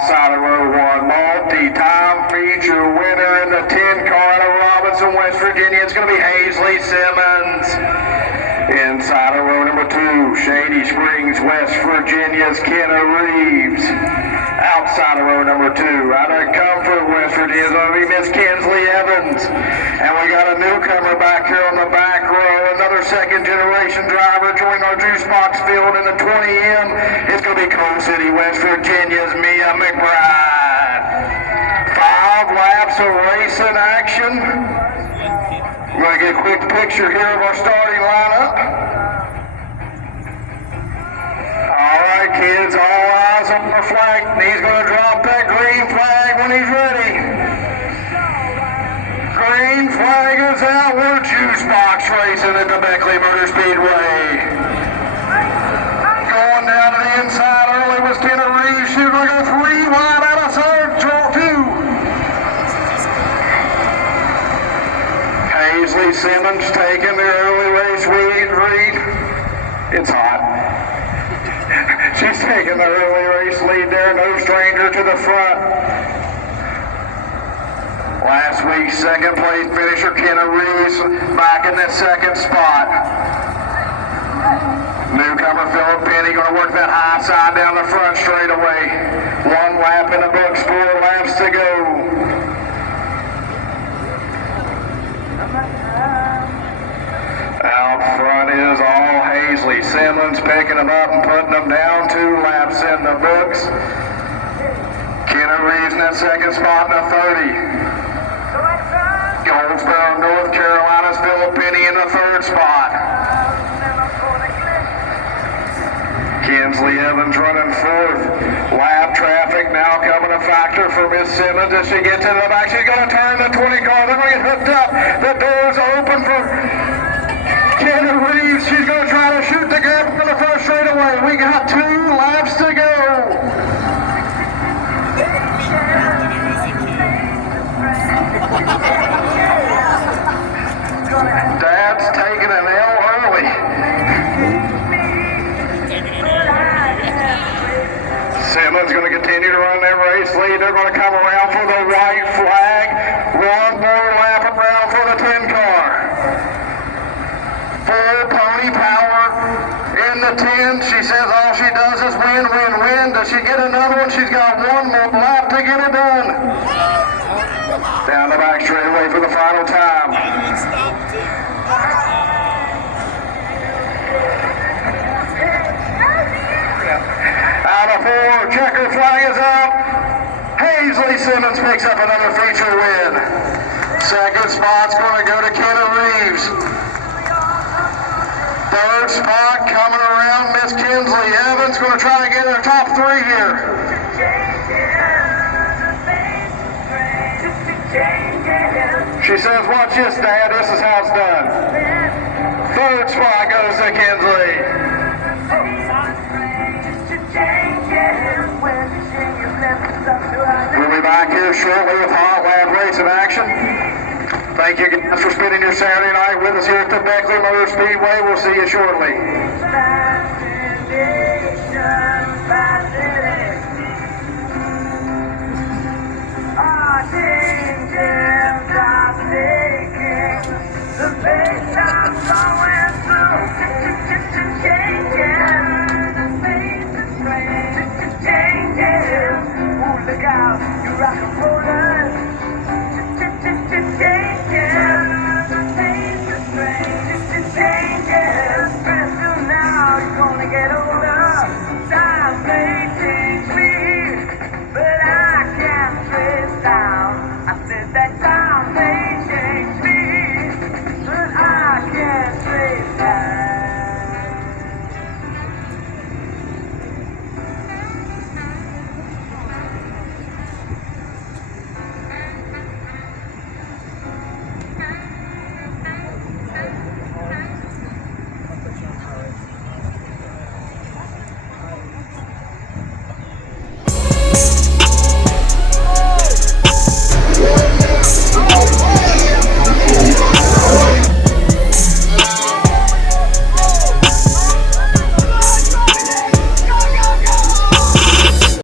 Outside of row 1, multi-time feature winner in the 10-car out of Robinson, West Virginia. It's going to be Hazley Simmons. Inside of row number 2, Shady Springs, West Virginia's Kenna Reeves. Outside of row number 2, out of Comfort, West Virginia, is going to be Miss Kinsley Evans. And we got a newcomer back here on the back row, another second-generation driver joining our juice box field in the 20M. It's going to be Coal City, West Virginia's Mia McBride. 5 laps of racing action. We're going to get a quick picture here of our starting lineup. All right, kids, all eyes on the flag. He's going to drop that green flag when he's ready. Green flag is out. We're juice box racing at the Beckley Motor Speedway. Going down to the inside early was Kenna Reeves. She's going to go 3 wide out of third, draw 2. Hazley Simmons taking the early race lead. It's hot. She's taking the early race lead there, no stranger to the front. Last week's second place finisher Kenna Reeves back in that second spot. Newcomer Philip Penny going to work that high side down the front straightaway. 1 lap in the books, 4 laps to go. Out front is all Hazley Simmons picking them up and putting them down. 2 laps in the books. Kenna Reeves in that second spot in the 30. Goldsboro, North Carolina's Philip Penny in the 3rd spot. Kinsley Evans running 4th. Lap traffic now coming a factor for Miss Simmons as she gets into the back. She's going to turn the 20 car. They're going to get hooked up. The door's open for Kenna Reeves. She's going to try to shoot the gap for the first straightaway. We got 2 laps to go. Dad's taking an L early. Simmons going to continue to run that race lead. They're going to come around for the white flag. 1 more lap around for the 10 car. Full pony power in the 10. She says all she does is win, win, win. Does she get another one? She's got 1 more lap to get it done. Down the back straightaway for the final time. Out of 4, checker flag is up. Hazley Simmons picks up another feature win. Second spot's going to go to Kenna Reeves. 3rd spot coming around, Miss Kinsley Evans, going to try to get in the top 3 here. She says, watch this, Dad, this is how it's done. 3rd spot goes to Kinsley. We'll be back here shortly with hot lap racing action. Thank you guys for spending your Saturday night with us here at the Beckley Motor Speedway. We'll see you shortly. Oh,